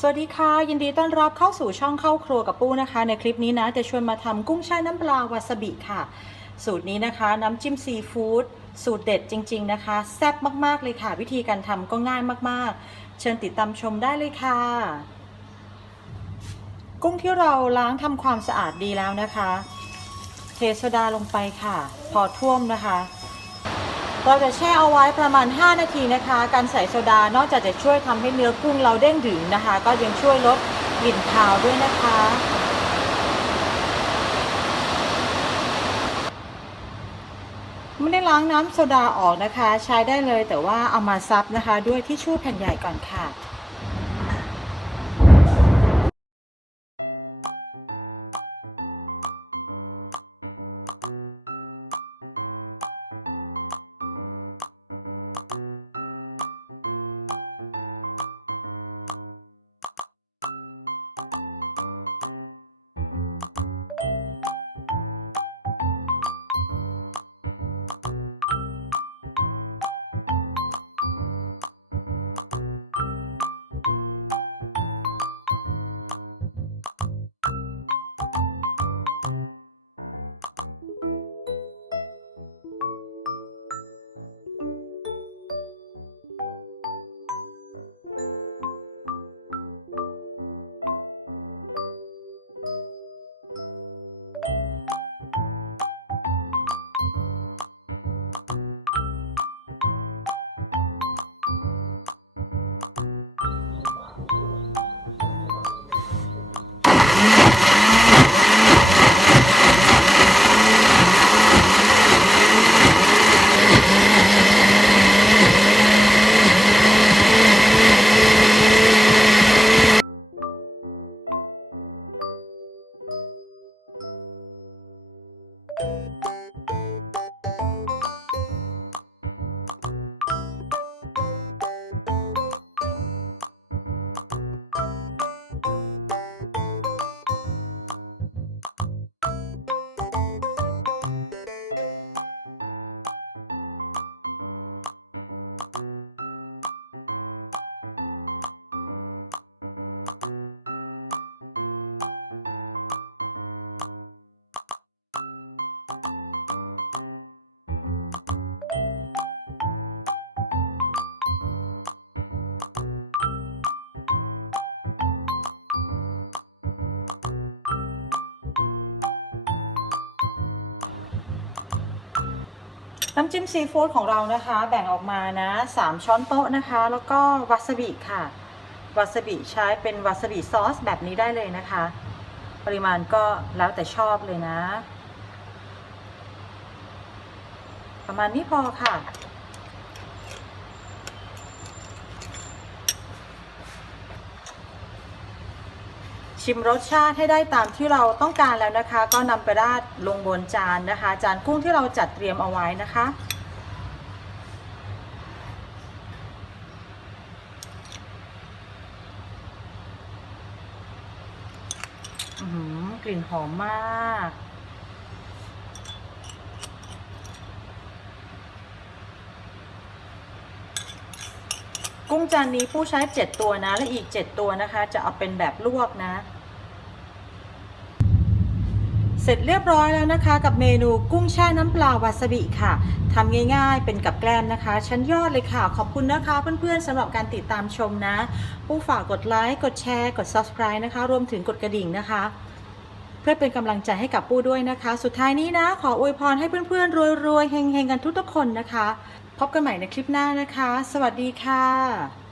สวัสดีค่ะ ยินดีต้อนรับเข้าสู่ช่องเข้าครัวกับปูนะคะ ในคลิปนี้นะจะชวนมาทำกุ้งแช่น้ำปลาวาซาบิค่ะ สูตรนี้นะคะน้ำจิ้มซีฟู้ดสูตรเด็ดจริง ๆนะคะ แซ่บมากๆเลยค่ะ วิธีการทำก็ง่ายมากๆ เชิญติดตามชมได้เลยค่ะ กุ้งที่เราล้างทำความสะอาดดีแล้วนะคะ เทโซดาลงไปค่ะ พอท่วมนะคะ เราจะแช่เอาไว้ประมาณ 5 นาทีนะคะ การใส่โซดานอกจากจะช่วยทำให้เนื้อกุ้งเราเด้งดึงนะคะ ก็ยังช่วยลดกลิ่นคาวด้วยนะคะไม่ได้ล้างน้ำโซดาออกนะคะ ใช้ได้เลยแต่ว่าเอามาซับนะคะ ด้วยที่ชู่แผ่นใหญ่ก่อนค่ะ น้ำจิ้มซีฟู้ดของเรานะคะ แบ่งออกมานะ 3 ช้อนโต๊ะนะคะ แล้วก็วาซาบิค่ะ วาซาบิใช้เป็นวาซาบิซอสแบบนี้ได้เลยนะคะ ปริมาณก็แล้วแต่ชอบเลยนะ ประมาณนี้พอค่ะ ชิมรสชาติให้ได้ตามที่เราต้องการแล้วนะคะ ก็นำไปราดลงบนจานนะคะ จานกุ้งที่เราจัดเตรียมเอาไว้นะคะ กลิ่นหอมมากกุ้งจานนี้ผู้ใช้ 7 ตัวนะ และอีก 7 ตัวนะคะ จะเอาเป็นแบบลวกนะ เสร็จเรียบร้อยแล้วนะคะกับเมนูกุ้งแช่น้ำปลาวาซาบิค่ะทำง่ายๆ เป็นกับแกล้มนะคะ ชั้นยอดเลยค่ะ ขอบคุณนะคะเพื่อนๆสำหรับการติดตามชมนะ ผู้ฝากกดไลค์ กดแชร์ กด subscribe นะคะ รวมถึงกดกระดิ่งนะคะ เพื่อเป็นกำลังใจให้กับปู้ด้วยนะคะ สุดท้ายนี้นะ ขออวยพรให้เพื่อนๆรวยๆเฮงๆกันทุกๆคนนะคะ พบกันใหม่ในคลิปหน้านะคะ สวัสดีค่ะ